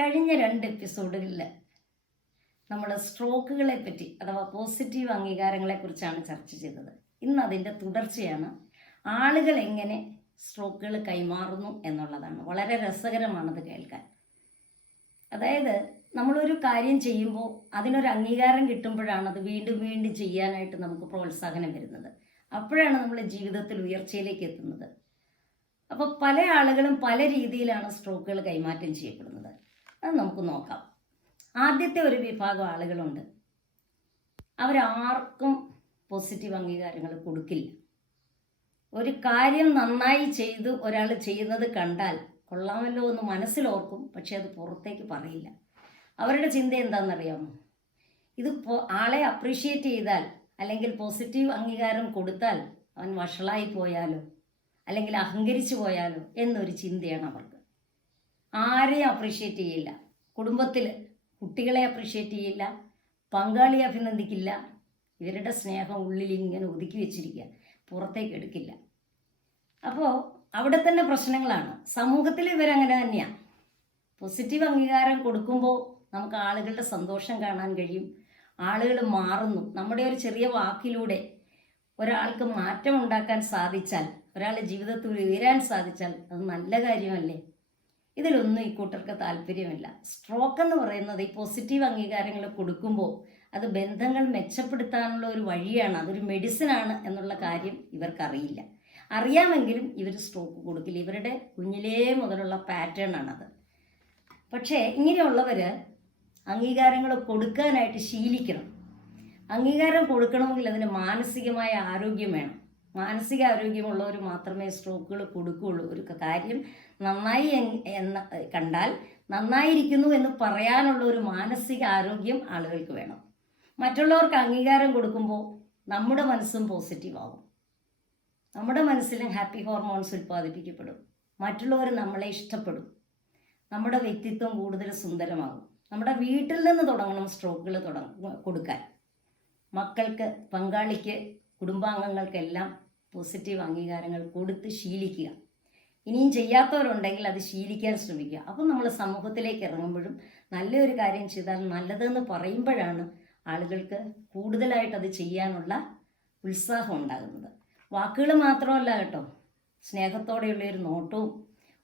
കഴിഞ്ഞ രണ്ട് എപ്പിസോഡുകളിൽ നമ്മൾ സ്ട്രോക്കുകളെ പറ്റി അഥവാ പോസിറ്റീവ് അംഗീകാരങ്ങളെ കുറിച്ചാണ് ചർച്ച ചെയ്തത്. ഇന്ന് അതിന്റെ തുടർച്ചയാണ് ആളുകൾ എങ്ങനെ സ്ട്രോക്കുകൾ കൈമാറുന്നു എന്നുള്ളതാണ്. വളരെ രസകരമാണത് കേൾക്കാൻ. അതായത് നമ്മളൊരു കാര്യം ചെയ്യുമ്പോൾ അതിനൊരു അംഗീകാരം കിട്ടുമ്പോഴാണ് അത് വീണ്ടും വീണ്ടും ചെയ്യാനായിട്ട് നമുക്ക് പ്രോത്സാഹനം വരുന്നത്. അപ്പോഴാണ് നമ്മൾ ജീവിതത്തിൽ ഉയർച്ചയിലേക്ക് എത്തുന്നത്. അപ്പോൾ പല ആളുകളും പല രീതിയിലാണ് സ്ട്രോക്കുകൾ കൈമാറ്റം ചെയ്യപ്പെടുന്നത്. അത് നമുക്ക് നോക്കാം. ആദ്യത്തെ ഒരു വിഭാഗം ആളുകളുണ്ട്. അവരാർക്കും പോസിറ്റീവ് അംഗീകാരങ്ങൾ കൊടുക്കില്ല. ഒരു കാര്യം നന്നായി ചെയ്ത് ഒരാൾ ചെയ്യുന്നത് കണ്ടാൽ കൊള്ളാമല്ലോ എന്ന് മനസ്സിലോർക്കും പക്ഷെ അത് പുറത്തേക്ക് പറയില്ല. അവരുടെ ചിന്ത എന്താണെന്നറിയാമോ? ഇത് ആളെ അപ്രീഷിയേറ്റ് ചെയ്താൽ അല്ലെങ്കിൽ പോസിറ്റീവ് അംഗീകാരം കൊടുത്താൽ അവൻ വഷളായി പോയാലോ അല്ലെങ്കിൽ അഹങ്കരിച്ചു പോയാലോ എന്നൊരു ചിന്തയാണ് അവർക്ക്. ആരെയും അപ്രീഷിയേറ്റ് ചെയ്യില്ല. കുടുംബത്തിൽ കുട്ടികളെ അപ്രീഷിയേറ്റ് ചെയ്യില്ല. പങ്കാളിയെ അഭിനന്ദിക്കില്ല. ഇവരുടെ സ്നേഹം ഉള്ളിൽ ഇങ്ങനെ ഒതുക്കി വെച്ചിരിക്കുക. പുറത്തേക്ക് എടുക്കില്ല. അപ്പോൾ അവിടെ തന്നെ പ്രശ്നങ്ങളാണ്. സമൂഹത്തിൽ ഇവരങ്ങനെ തന്നെയാണ് പോസിറ്റീവ് അംഗീകാരം കൊടുക്കുമ്പോൾ നമുക്ക് ആളുകളുടെ സന്തോഷം കാണാൻ കഴിയും. ആളുകൾ മാറുന്നു. നമ്മുടെ ഒരു ചെറിയ വാക്കിലൂടെ ഒരാൾക്ക് മാറ്റം ഉണ്ടാക്കാൻ സാധിച്ചാൽ ഒരാളുടെ ജീവിതത്തിൽ ഉയരാൻ സാധിച്ചാൽ അത് നല്ല കാര്യമല്ലേ? ഇതിലൊന്നും ഈ കൂട്ടർക്ക് താല്പര്യമില്ല. സ്ട്രോക്ക് എന്ന് പറയുന്നത് ഈ പോസിറ്റീവ് അംഗീകാരങ്ങൾ കൊടുക്കുമ്പോൾ അത് ബന്ധങ്ങൾ മെച്ചപ്പെടുത്താനുള്ള ഒരു വഴിയാണ് അതൊരു മെഡിസിനാണ് എന്നുള്ള കാര്യം ഇവർക്കറിയില്ല. അറിയാമെങ്കിലും ഇവർ സ്ട്രോക്ക് കൊടുക്കില്ല. ഇവരുടെ കുഞ്ഞിലേ മുതലുള്ള പാറ്റേൺ ആണത്. പക്ഷേ ഇങ്ങനെയുള്ളവർ അംഗീകാരങ്ങൾ കൊടുക്കാനായിട്ട് ശീലിക്കണം. അംഗീകാരം കൊടുക്കണമെങ്കിൽ അതിന് മാനസികമായ ആരോഗ്യം വേണം. മാനസിക ആരോഗ്യമുള്ളവർ മാത്രമേ സ്ട്രോക്കുകൾ കൊടുക്കുകയുള്ളൂ. ഒരു കാര്യം നന്നായി എന്ന കണ്ടാൽ നന്നായിരിക്കുന്നു എന്ന് പറയാനുള്ള ഒരു മാനസിക ആരോഗ്യം ആളുകൾക്ക് വേണം. മറ്റുള്ളവർക്ക് അംഗീകാരം കൊടുക്കുമ്പോൾ നമ്മുടെ മനസ്സും പോസിറ്റീവ് ആവും. നമ്മുടെ മനസ്സിലും ഹാപ്പി ഹോർമോൺസ് ഉൽപ്പാദിപ്പിക്കപ്പെടും. മറ്റുള്ളവർ നമ്മളെ ഇഷ്ടപ്പെടും. നമ്മുടെ വ്യക്തിത്വം കൂടുതൽ സുന്ദരമാകും. നമ്മുടെ വീട്ടിൽ നിന്ന് തുടങ്ങണം സ്ട്രോക്കുകൾ തുടങ്ങ കൊടുക്കാൻ. മക്കൾക്ക് പങ്കാളിക്ക് കുടുംബാംഗങ്ങൾക്കെല്ലാം പോസിറ്റീവ് അംഗീകാരങ്ങൾ കൊടുത്ത് ശീലിക്കുക. ഇനിയും ചെയ്യാത്തവരുണ്ടെങ്കിൽ അത് ശീലിക്കാൻ ശ്രമിക്കുക. അപ്പം നമ്മൾ സമൂഹത്തിലേക്ക് ഇറങ്ങുമ്പോഴും നല്ലൊരു കാര്യം ചെയ്താൽ നല്ലതെന്ന് പറയുമ്പോഴാണ് ആളുകൾക്ക് കൂടുതലായിട്ട് അത് ചെയ്യാനുള്ള ഉത്സാഹം ഉണ്ടാകുന്നത്. വാക്കുകൾ മാത്രമല്ല കേട്ടോ. സ്നേഹത്തോടെയുള്ള ഒരു നോട്ടവും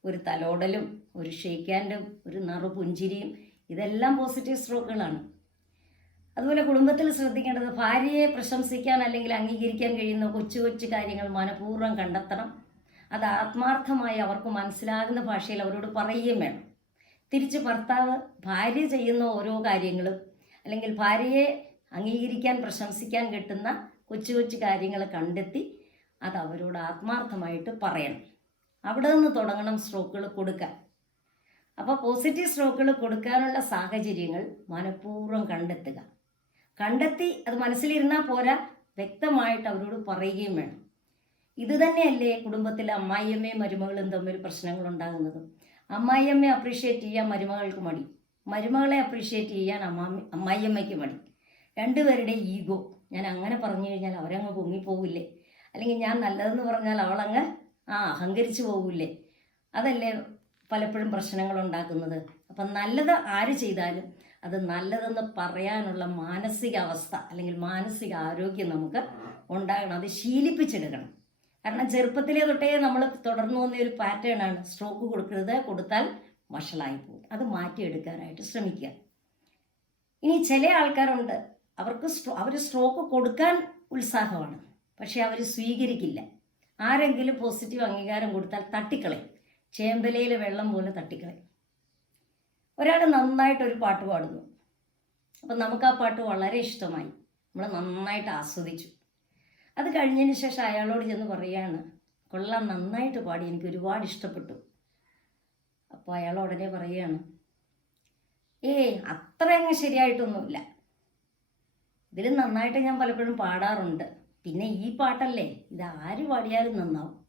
ഒരു തലോടലും ഒരു ഷെയ്ക്കാൻഡും ഒരു നറുപുഞ്ചിരിയും ഇതെല്ലാം പോസിറ്റീവ് സ്ട്രോക്കുകളാണ് അതുപോലെ കുടുംബത്തിൽ ശ്രദ്ധിക്കേണ്ടത് ഭാര്യയെ പ്രശംസിക്കാൻ അല്ലെങ്കിൽ അംഗീകരിക്കാൻ കഴിയുന്ന കൊച്ചു കൊച്ചു കാര്യങ്ങൾ മനഃപൂർവം കണ്ടെത്തണം. അത് ആത്മാർത്ഥമായി അവർക്ക് മനസ്സിലാകുന്ന ഭാഷയിൽ അവരോട് പറയുകയും വേണം. തിരിച്ച് ഭർത്താവ് ഭാര്യ ചെയ്യുന്ന ഓരോ കാര്യങ്ങളും അല്ലെങ്കിൽ ഭാര്യയെ അംഗീകരിക്കാൻ പ്രശംസിക്കാൻ കിട്ടുന്ന കൊച്ചു കൊച്ചു കാര്യങ്ങൾ കണ്ടെത്തി അത് അവരോട് ആത്മാർത്ഥമായിട്ട് പറയണം. അവിടെ നിന്ന് തുടങ്ങണം സ്ട്രോക്കുകൾ കൊടുക്കാൻ. അപ്പോൾ പോസിറ്റീവ് സ്ട്രോക്കുകൾ കൊടുക്കാനുള്ള സാഹചര്യങ്ങൾ മനഃപൂർവം കണ്ടെത്തുക. കണ്ടെത്തി അത് മനസ്സിലിരുന്നാൽ പോരാ വ്യക്തമായിട്ട് അവരോട് പറയുകയും വേണം. ഇത് തന്നെയല്ലേ കുടുംബത്തിലെ അമ്മായിയമ്മയും മരുമകളും തമ്മിൽ പ്രശ്നങ്ങൾ ഉണ്ടാകുന്നത്. അമ്മായിയമ്മയെ അപ്രീഷിയേറ്റ് ചെയ്യാൻ മരുമകൾക്ക് മടി. മരുമകളെ അപ്രീഷിയേറ്റ് ചെയ്യാൻ അമ്മാമി അമ്മായിയമ്മയ്ക്ക് മടി. രണ്ടുപേരുടെ ഈഗോ ഞാൻ അങ്ങനെ പറഞ്ഞു കഴിഞ്ഞാൽ അവരങ്ങ് പൊങ്ങിപ്പോകില്ലേ അല്ലെങ്കിൽ ഞാൻ നല്ലതെന്ന് പറഞ്ഞാൽ അവളങ്ങ് ആ അഹങ്കരിച്ചു പോകില്ലേ? അതല്ലേ പലപ്പോഴും പ്രശ്നങ്ങൾ ഉണ്ടാക്കുന്നത്. അപ്പം നല്ലത് ആര് ചെയ്താലും അത് നല്ലതെന്ന് പറയാനുള്ള മാനസികാവസ്ഥ അല്ലെങ്കിൽ മാനസിക ആരോഗ്യം നമുക്ക് ഉണ്ടാകണം. അത് ശീലിപ്പിച്ചെടുക്കണം. കാരണം ചെറുപ്പത്തിലെ തൊട്ടേ നമ്മൾ തുടർന്നു വന്ന ഒരു പാറ്റേണാണ് സ്ട്രോക്ക് കൊടുക്കരുത് കൊടുത്താൽ വഷളായി പോകും. അത് മാറ്റിയെടുക്കാനായിട്ട് ശ്രമിക്കുക. ഇനി ചില ആൾക്കാരുണ്ട്. അവർക്ക് സ്ട്രോ അവർ സ്ട്രോക്ക് കൊടുക്കാൻ ഉത്സാഹമാണ്. പക്ഷേ അവർ സ്വീകരിക്കില്ല. ആരെങ്കിലും പോസിറ്റീവ് അംഗീകാരം കൊടുത്താൽ തട്ടിക്കളയും. ചേമ്പലയിലെ വെള്ളം പോലെ തട്ടിക്കളയും. ഒരാൾ നന്നായിട്ടൊരു പാട്ട് പാടുന്നു. അപ്പം നമുക്ക് ആ പാട്ട് വളരെ ഇഷ്ടമായി. നമ്മൾ നന്നായിട്ട് ആസ്വദിച്ചു. അത് കഴിഞ്ഞതിന് ശേഷം അയാളോട് ചെന്ന് പറയാണ് കൊള്ളാം നന്നായിട്ട് പാടി. എനിക്ക് ഒരുപാട് ഇഷ്ടപ്പെട്ടു. അപ്പോൾ അയാൾ ഉടനെ പറയാണ് ഏ അത്ര അങ്ങ് ശരിയായിട്ടൊന്നുമില്ല. ഇതിൽ നന്നായിട്ട് ഞാൻ പലപ്പോഴും പാടാറുണ്ട്. പിന്നെ ഈ പാട്ടല്ലേ? ഇത് ആര് പാടിയാലും നന്നാവും.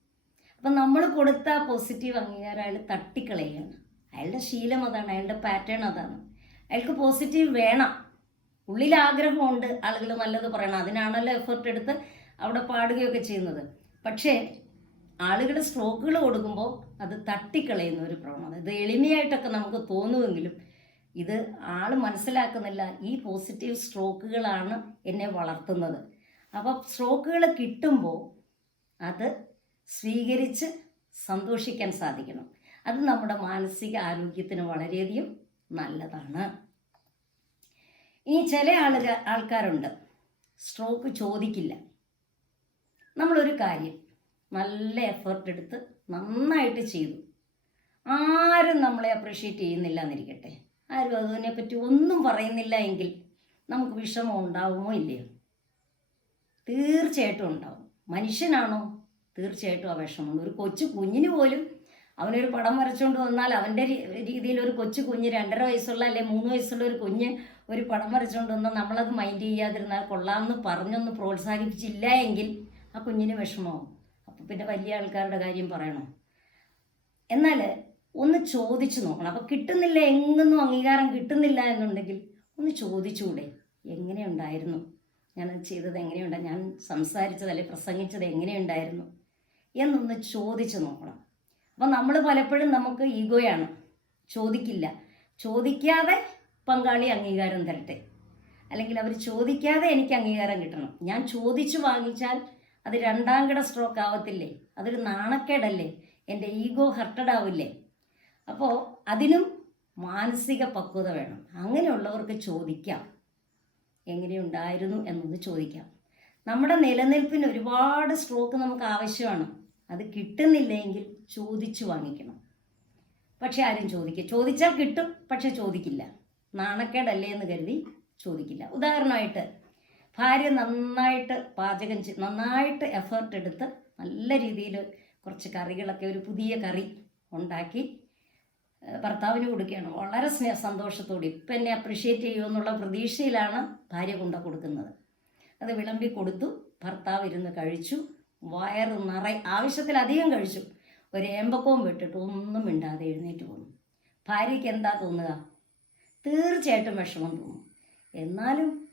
അപ്പം നമ്മൾ കൊടുത്ത പോസിറ്റീവ് അംഗീകാരം അയാൾ തട്ടിക്കളയുകയാണ്. അയാളുടെ ശീലം അതാണ് അയാളുടെ പാറ്റേൺ അതാണ്. അയാൾക്ക് പോസിറ്റീവ് വേണം. ഉള്ളിൽ ആഗ്രഹമുണ്ട് ആളുകൾ നല്ലത് പറയണം. അതിനാണല്ലോ എഫേർട്ട് എടുത്ത് അവിടെ പാടുകയൊക്കെ ചെയ്യുന്നത്. പക്ഷേ ആളുകൾ സ്ട്രോക്കുകൾ കൊടുക്കുമ്പോൾ അത് തട്ടിക്കളയുന്ന ഒരു പ്രവണത. ഇത് എളിമയായിട്ടൊക്കെ നമുക്ക് തോന്നുമെങ്കിലും ഇത് ആൾ മനസ്സിലാക്കുന്നില്ല ഈ പോസിറ്റീവ് സ്ട്രോക്കുകളാണ് എന്നെ വളർത്തുന്നത്. അപ്പോൾ സ്ട്രോക്കുകൾ കിട്ടുമ്പോൾ അത് സ്വീകരിച്ച് സന്തോഷിക്കാൻ സാധിക്കണം. അത് നമ്മുടെ മാനസിക ആരോഗ്യത്തിന് വളരെയധികം നല്ലതാണ്. ഇനി ചില ആളുകൾ ആൾക്കാരുണ്ട്. സ്ട്രോക്ക് ചോദിക്കില്ല. നമ്മളൊരു കാര്യം നല്ല എഫേർട്ട് എടുത്ത് നന്നായിട്ട് ചെയ്തു. ആരും നമ്മളെ അപ്രീഷിയേറ്റ് ചെയ്യുന്നില്ല എന്നിരിക്കട്ടെ ആരും അതിനെപ്പറ്റി ഒന്നും പറയുന്നില്ല എങ്കിൽ നമുക്ക് വിഷമം ഉണ്ടാവുമോ ഇല്ലയോ? തീർച്ചയായിട്ടും ഉണ്ടാവും. മനുഷ്യനാണോ? തീർച്ചയായിട്ടും ആ വിഷമമുണ്ട് ഒരു കൊച്ചു കുഞ്ഞിന് പോലും അവനൊരു പടം വരച്ചുകൊണ്ട് വന്നാൽ അവന്റെ രീതിയിൽ ഒരു കൊച്ചു കുഞ്ഞ് രണ്ടര വയസ്സുള്ള അല്ലെ മൂന്ന് വയസ്സുള്ള ഒരു കുഞ്ഞ് ഒരു പടം വരച്ചുകൊണ്ട് വന്നാൽ നമ്മളത് മൈൻഡ് ചെയ്യാതിരുന്നാൽ കൊള്ളാമെന്ന് പറഞ്ഞൊന്ന് പ്രോത്സാഹിപ്പിച്ചില്ല എങ്കിൽ ആ കുഞ്ഞിന് വിഷമവും അപ്പം പിന്നെ വലിയ ആൾക്കാരുടെ കാര്യം പറയണോ. എന്നാൽ ഒന്ന് ചോദിച്ചു നോക്കണം. അപ്പം കിട്ടുന്നില്ല എങ്ങൊന്നും അംഗീകാരം കിട്ടുന്നില്ല എന്നുണ്ടെങ്കിൽ ഒന്ന് ചോദിച്ചുകൂടെ എങ്ങനെയുണ്ടായിരുന്നു? ഞാൻ ചെയ്തത് എങ്ങനെയുണ്ട് ഞാൻ സംസാരിച്ചത് അല്ലെ പ്രസംഗിച്ചത് എങ്ങനെയുണ്ടായിരുന്നു? എന്നൊന്ന് ചോദിച്ചു നോക്കണം. അപ്പം നമ്മൾ പലപ്പോഴും നമുക്ക് ഈഗോയാണ്. ചോദിക്കില്ല. ചോദിക്കാതെ പങ്കാളി അംഗീകാരം തരട്ടെ. അല്ലെങ്കിൽ അവർ ചോദിക്കാതെ എനിക്ക് അംഗീകാരം കിട്ടണം. ഞാൻ ചോദിച്ചു വാങ്ങിച്ചാൽ അത് രണ്ടാം കിട സ്ട്രോക്ക് ആവത്തില്ലേ? അതൊരു നാണക്കേടല്ലേ? എന്റെ ഈഗോ ഹർട്ടഡ് ആവില്ലേ? അപ്പോൾ അതിനും മാനസിക പക്വത വേണം. അങ്ങനെയുള്ളവർക്ക് ചോദിക്കാം. എങ്ങനെയുണ്ടായിരുന്നു എന്നൊന്ന് ചോദിക്കാം. നമ്മുടെ നിലനിൽപ്പിന് ഒരുപാട് സ്ട്രോക്ക് നമുക്ക് ആവശ്യമാണ്. അത് കിട്ടുന്നില്ലെങ്കിൽ ചോദിച്ചു വാങ്ങിക്കണം. പക്ഷെ ആരും ചോദിക്കുക ചോദിച്ചാൽ കിട്ടും പക്ഷെ ചോദിക്കില്ല. നാണക്കേടല്ലേ എന്ന് കരുതി ചോദിക്കില്ല. ഉദാഹരണമായിട്ട് ഭാര്യ നന്നായിട്ട് പാചകം ചെയ്ത് നന്നായിട്ട് എഫേർട്ട് എടുത്ത് നല്ല രീതിയിൽ കുറച്ച് കറികളൊക്കെ ഒരു പുതിയ കറി ഉണ്ടാക്കി ഭർത്താവിന് കൊടുക്കുകയാണ്. വളരെ സ്നേഹ സന്തോഷത്തോടെ. ഇപ്പം എന്നെ അപ്രിഷ്യേറ്റ് ചെയ്യുമെന്നുള്ള പ്രതീക്ഷയിലാണ് ഭാര്യ കൊണ്ട കൊടുക്കുന്നത്. അത് വിളമ്പി കൊടുത്തു ഭർത്താവ് ഇരുന്ന് കഴിച്ചു. വയറ് നിറ ആവശ്യത്തിലധികം കഴിച്ചു. ഒരു ഏമ്പക്കവും വിട്ടിട്ട് ഒന്നും മിണ്ടാതെ എഴുന്നേറ്റ് പോന്നു. ഭാര്യയ്ക്ക് എന്താ തോന്നുക? തീർച്ചയായിട്ടും വിഷമം തോന്നും. എന്നാലും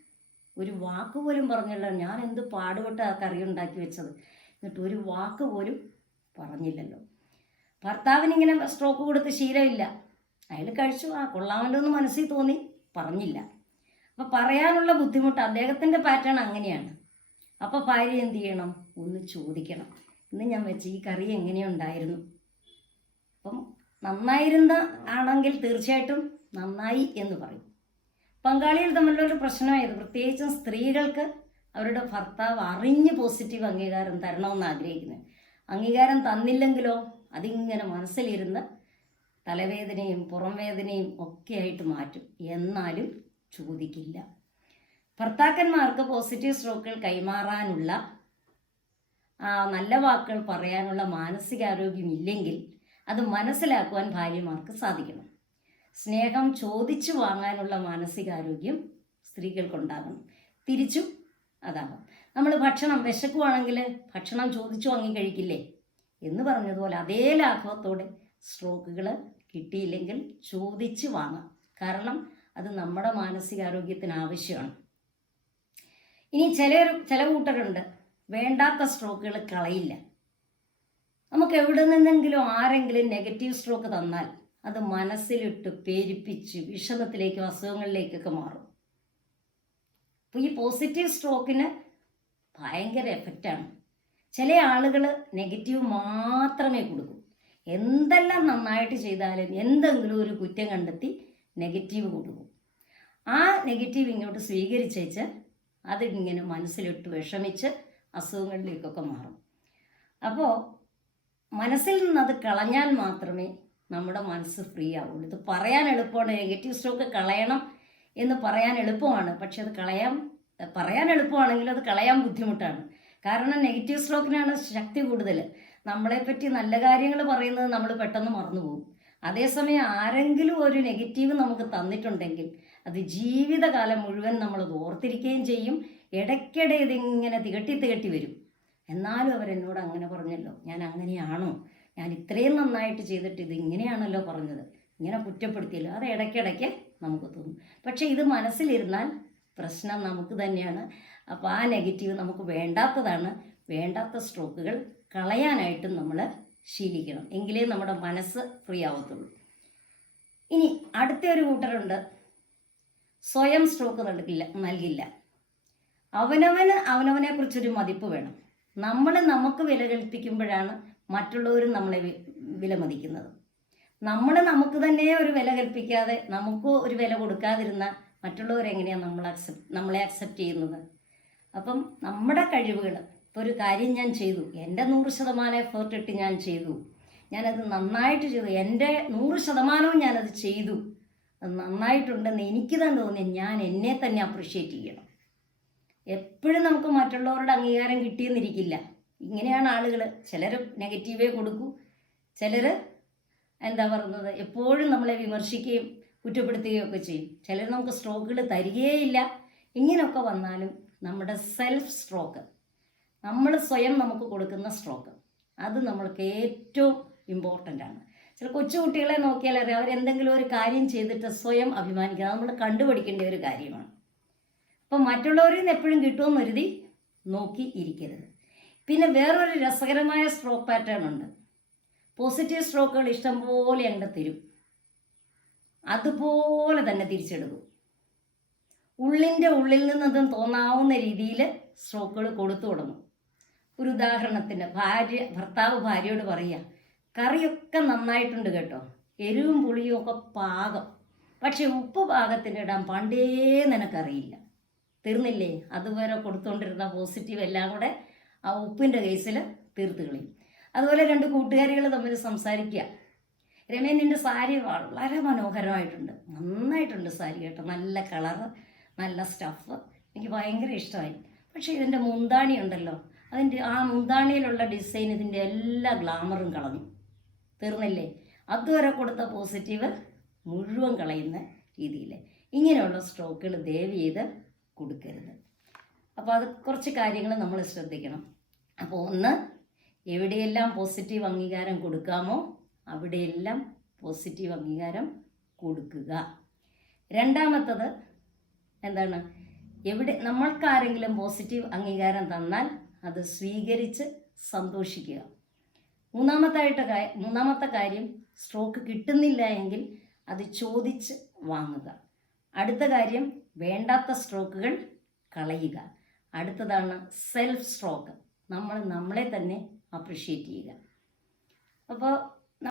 ഒരു വാക്ക് പോലും പറഞ്ഞില്ല. ഞാൻ എന്ത് പാടുപെട്ട് ആ കറി ഉണ്ടാക്കി വെച്ചത്? എന്നിട്ട് ഒരു വാക്ക് പോലും പറഞ്ഞില്ലല്ലോ. ഭർത്താവിനിങ്ങനെ സ്ട്രോക്ക് കൊടുത്ത് ശീലമില്ല. അയാൾ കഴിച്ചു. ആ കൊള്ളാമല്ലോ എന്ന് മനസ്സിൽ തോന്നി. പറഞ്ഞില്ല. അപ്പോൾ പറയാനുള്ള ബുദ്ധിമുട്ട് അദ്ദേഹത്തിന്റെ പാറ്റേൺ അങ്ങനെയാണ്. അപ്പോൾ ഭാര്യ എന്ത് ചെയ്യണം? ഒന്ന് ചോദിക്കണം. ഇന്ന് ഞാൻ വെച്ച ഈ കറി എങ്ങനെയുണ്ടായിരുന്നു? അപ്പം നന്നായിരുന്ന ആണെങ്കിൽ തീർച്ചയായിട്ടും നന്നായി എന്ന് പറയും. പങ്കാളികൾ തമ്മിലൊരു പ്രശ്നമായത് പ്രത്യേകിച്ചും സ്ത്രീകൾക്ക് അവരുടെ ഭർത്താവ് അറിഞ്ഞ് പോസിറ്റീവ് അംഗീകാരം തരണമെന്ന് ആഗ്രഹിക്കുന്നത്. അംഗീകാരം തന്നില്ലെങ്കിലോ അതിങ്ങനെ മനസ്സിലിരുന്ന് തലവേദനയും പുറം വേദനയും ഒക്കെ ആയിട്ട് മാറ്റും. എന്നാലും ചോദിക്കില്ല. ഭർത്താക്കന്മാർക്ക് പോസിറ്റീവ് സ്ട്രോക്കുകൾ കൈമാറാനുള്ള നല്ല വാക്കുകൾ പറയാനുള്ള മാനസികാരോഗ്യം ഇല്ലെങ്കിൽ അത് മനസ്സിലാക്കുവാൻ ഭാര്യമാർക്ക് സാധിക്കണം. സ്നേഹം ചോദിച്ചു വാങ്ങാനുള്ള മാനസികാരോഗ്യം സ്ത്രീകൾക്കുണ്ടാകണം. തിരിച്ചും അതാകും. നമ്മൾ ഭക്ഷണം വിശക്കുവാണെങ്കിൽ ഭക്ഷണം ചോദിച്ചു വാങ്ങി കഴിക്കില്ലേ? എന്ന് പറഞ്ഞതുപോലെ അതേ ലാഘവത്തോടെ സ്ട്രോക്കുകൾ കിട്ടിയില്ലെങ്കിൽ ചോദിച്ചു വാങ്ങാം. കാരണം അത് നമ്മുടെ മാനസികാരോഗ്യത്തിന് ആവശ്യമാണ്. ഇനി ചില ചില കൂട്ടരുണ്ട്. വേണ്ടാത്ത സ്ട്രോക്കുകൾ കളയില്ല. നമുക്ക് എവിടെ നിന്നെങ്കിലും ആരെങ്കിലും നെഗറ്റീവ് സ്ട്രോക്ക് തന്നാൽ അത് മനസ്സിലിട്ട് പേരിപ്പിച്ച് വിഷമത്തിലേക്കും അസുഖങ്ങളിലേക്കൊക്കെ മാറും. അപ്പോൾ ഈ പോസിറ്റീവ് സ്ട്രോക്കിന് ഭയങ്കര എഫക്റ്റാണ് ചില ആളുകൾ നെഗറ്റീവ് മാത്രമേ കൊടുക്കൂ. എന്തെല്ലാം നന്നായിട്ട് ചെയ്താലും എന്തെങ്കിലും ഒരു കുറ്റം കണ്ടെത്തി നെഗറ്റീവ് കൊടുക്കും. ആ നെഗറ്റീവ് ഇങ്ങോട്ട് സ്വീകരിച്ചേച്ച് അതിങ്ങനെ മനസ്സിലിട്ട് വിഷമിച്ച് അസുഖങ്ങളിലേക്കൊക്കെ മാറും. അപ്പോൾ മനസ്സിൽ നിന്ന് അത് കളഞ്ഞാൽ മാത്രമേ നമ്മുടെ മനസ്സ് ഫ്രീ ആവുള്ളൂ. ഇത് പറയാൻ എളുപ്പമാണ് നെഗറ്റീവ് സ്ട്രോക്ക് കളയണം എന്ന് പറയാൻ എളുപ്പമാണ്. പക്ഷെ അത് കളയാൻ പറയാൻ എളുപ്പമാണെങ്കിലും അത് കളയാൻ ബുദ്ധിമുട്ടാണ്. കാരണം നെഗറ്റീവ് സ്ട്രോക്കിനാണ് ശക്തി കൂടുതൽ. നമ്മളെപ്പറ്റി നല്ല കാര്യങ്ങൾ പറയുന്നത് നമ്മൾ പെട്ടെന്ന് മറന്നുപോകും. അതേസമയം ആരെങ്കിലും ഒരു നെഗറ്റീവ് നമുക്ക് തന്നിട്ടുണ്ടെങ്കിൽ അത് ജീവിതകാലം മുഴുവൻ നമ്മൾ ഓർത്തിരിക്കുകയും ചെയ്യും. ഇടയ്ക്കിടെ ഇതിങ്ങനെ തികട്ടി തികട്ടി വരും. എന്നാലും അവരെന്നോട് അങ്ങനെ പറഞ്ഞല്ലോ ഞാൻ അങ്ങനെയാണോ? ഞാൻ ഇത്രയും നന്നായിട്ട് ചെയ്തിട്ട് ഇത് ഇങ്ങനെയാണല്ലോ പറഞ്ഞത്. ഇങ്ങനെ കുറ്റപ്പെടുത്തിയല്ലോ. അത് ഇടയ്ക്കിടയ്ക്ക് നമുക്ക് തോന്നും. പക്ഷേ ഇത് മനസ്സിലിരുന്നാൽ പ്രശ്നം നമുക്ക് തന്നെയാണ്. അപ്പോൾ ആ നെഗറ്റീവ് നമുക്ക് വേണ്ടാത്തതാണ്. വേണ്ടാത്ത സ്ട്രോക്കുകൾ കളയാനായിട്ടും നമ്മൾ ശീലിക്കണം. എങ്കിലേ നമ്മുടെ മനസ്സ് ഫ്രീ ആവത്തുള്ളൂ. ഇനി അടുത്ത ഒരു കൂട്ടരുണ്ട്. സ്വയം സ്ട്രോക്ക് നൽകില്ല നൽകില്ല. അവനവന് അവനവനെ കുറിച്ചൊരു മതിപ്പ് വേണം. നമ്മൾ നമുക്ക് വില കൽപ്പിക്കുമ്പോഴാണ് മറ്റുള്ളവരും നമ്മളെ വില വിലമതിക്കുന്നത്. നമ്മൾ നമുക്ക് തന്നെ ഒരു വില കൽപ്പിക്കാതെ നമുക്ക് ഒരു വില കൊടുക്കാതിരുന്ന മറ്റുള്ളവരെങ്ങനെയാണ് നമ്മൾ അക്സെപ്റ്റ് നമ്മളെ അക്സെപ്റ്റ് ചെയ്യുന്നത്? അപ്പം നമ്മുടെ കഴിവുകൾ ഇപ്പോൾ ഒരു കാര്യം ഞാൻ ചെയ്തു. എന്റെ നൂറ് ശതമാനം എഫേർട്ട് ഇട്ട് ഞാൻ ചെയ്തു. ഞാനത് നന്നായിട്ട് ചെയ്തു. എന്റെ നൂറ് ശതമാനവും ഞാനത് ചെയ്തു. നന്നായിട്ടുണ്ടെന്ന് എനിക്ക് തന്നെ തോന്നി ഞാൻ എന്നെ തന്നെ അപ്രിഷ്യേറ്റ് ചെയ്യണം. എപ്പോഴും നമുക്ക് മറ്റുള്ളവരുടെ അംഗീകാരം കിട്ടിയെന്നിരിക്കില്ല. ഇങ്ങനെയാണ് ആളുകൾ ചിലർ നെഗറ്റീവേ കൊടുക്കൂ. ചിലർ എന്താ പറയുന്നത്? എപ്പോഴും നമ്മളെ വിമർശിക്കുകയും കുറ്റപ്പെടുത്തുകയും ഒക്കെ ചെയ്യും. ചിലർ നമുക്ക് സ്ട്രോക്കുകൾ തരികേയില്ല ഇങ്ങനെയൊക്കെ വന്നാലും നമ്മുടെ സെൽഫ് സ്ട്രോക്ക് നമ്മൾ സ്വയം നമുക്ക് കൊടുക്കുന്ന സ്ട്രോക്ക് അത് നമ്മൾക്ക് ഏറ്റവും ഇമ്പോർട്ടന്റ് ആണ്. ചില കൊച്ചുകുട്ടികളെ നോക്കിയാൽ അറിയാം. അവരെന്തെങ്കിലും ഒരു കാര്യം ചെയ്തിട്ട് സ്വയം അഭിമാനിക്കുക. നമ്മൾ കണ്ടുപിടിക്കേണ്ട ഒരു കാര്യമാണ്. അപ്പം മറ്റുള്ളവരിൽ നിന്ന് എപ്പോഴും കിട്ടുമെന്ന് കരുതി നോക്കി ഇരിക്കരുത്. പിന്നെ വേറൊരു രസകരമായ സ്ട്രോക്ക് പാറ്റേൺ ഉണ്ട്. പോസിറ്റീവ് സ്ട്രോക്കുകൾ ഇഷ്ടം പോലെ അങ്ങോട്ട് തരും. അതുപോലെ തന്നെ തിരിച്ചെടുക്കും. ഉള്ളിന്റെ ഉള്ളിൽ നിന്നതും തോന്നാവുന്ന രീതിയിൽ സ്ട്രോക്കുകൾ കൊടുത്തു തുടങ്ങും. ഒരു ഉദാഹരണത്തിന് ഭാര്യ ഭർത്താവ് ഭാര്യയോട് പറയുക കറിയൊക്കെ നന്നായിട്ടുണ്ട് കേട്ടോ. എരിവും പുളിയും ഒക്കെ പാകം. പക്ഷെ ഉപ്പ് പാകത്തിന് ഇടാൻ പണ്ടേ നിനക്കറിയില്ല. തീർന്നില്ലേ? അതുവരെ കൊടുത്തുകൊണ്ടിരുന്ന പോസിറ്റീവ് എല്ലാം കൂടെ ആ ഉപ്പിന്റെ കേസിൽ തീർത്ത് കളയും. അതുപോലെ രണ്ട് കൂട്ടുകാരികൾ തമ്മിൽ സംസാരിക്കുക രമേ നിന്റെ സാരി വളരെ മനോഹരമായിട്ടുണ്ട്. നന്നായിട്ടുണ്ട് സാരി കേട്ടോ. നല്ല കളറ് നല്ല സ്റ്റഫ് എനിക്ക് ഭയങ്കര ഇഷ്ടമായി. പക്ഷേ ഇതിന്റെ മുന്താണി ഉണ്ടല്ലോ. അതിന്റെ ആ മുന്താണിയിലുള്ള ഡിസൈൻ ഇതിന്റെ എല്ലാ ഗ്ലാമറും കളഞ്ഞു. തീർന്നില്ലേ? അതുവരെ കൊടുത്ത പോസിറ്റീവ് മുഴുവൻ കളയുന്ന രീതിയിൽ ഇങ്ങനെയുള്ള സ്ട്രോക്കുകൾ ദയവ് ചെയ്ത് കൊടുക്കരുത്. അപ്പോൾ അത് കുറച്ച് കാര്യങ്ങൾ നമ്മൾ ശ്രദ്ധിക്കണം. അപ്പോൾ ഒന്ന് എവിടെയെല്ലാം പോസിറ്റീവ് അംഗീകാരം കൊടുക്കാമോ അവിടെയെല്ലാം പോസിറ്റീവ് അംഗീകാരം കൊടുക്കുക. രണ്ടാമത്തത് എന്താണ്? എവിടെ നമ്മൾക്കാരെങ്കിലും പോസിറ്റീവ് അംഗീകാരം തന്നാൽ അത് സ്വീകരിച്ച് സന്തോഷിക്കുക. മൂന്നാമത്തായിട്ട് മൂന്നാമത്തെ കാര്യം സ്ട്രോക്ക് കിട്ടുന്നില്ല എങ്കിൽ അത് ചോദിച്ച് വാങ്ങുക. അടുത്ത കാര്യം വേണ്ടാത്ത സ്ട്രോക്കുകൾ കളയുക. അടുത്തതാണ് സെൽഫ് സ്ട്രോക്ക് നമ്മൾ നമ്മളെ തന്നെ അപ്രിഷ്യേറ്റ് ചെയ്യുക. അപ്പോൾ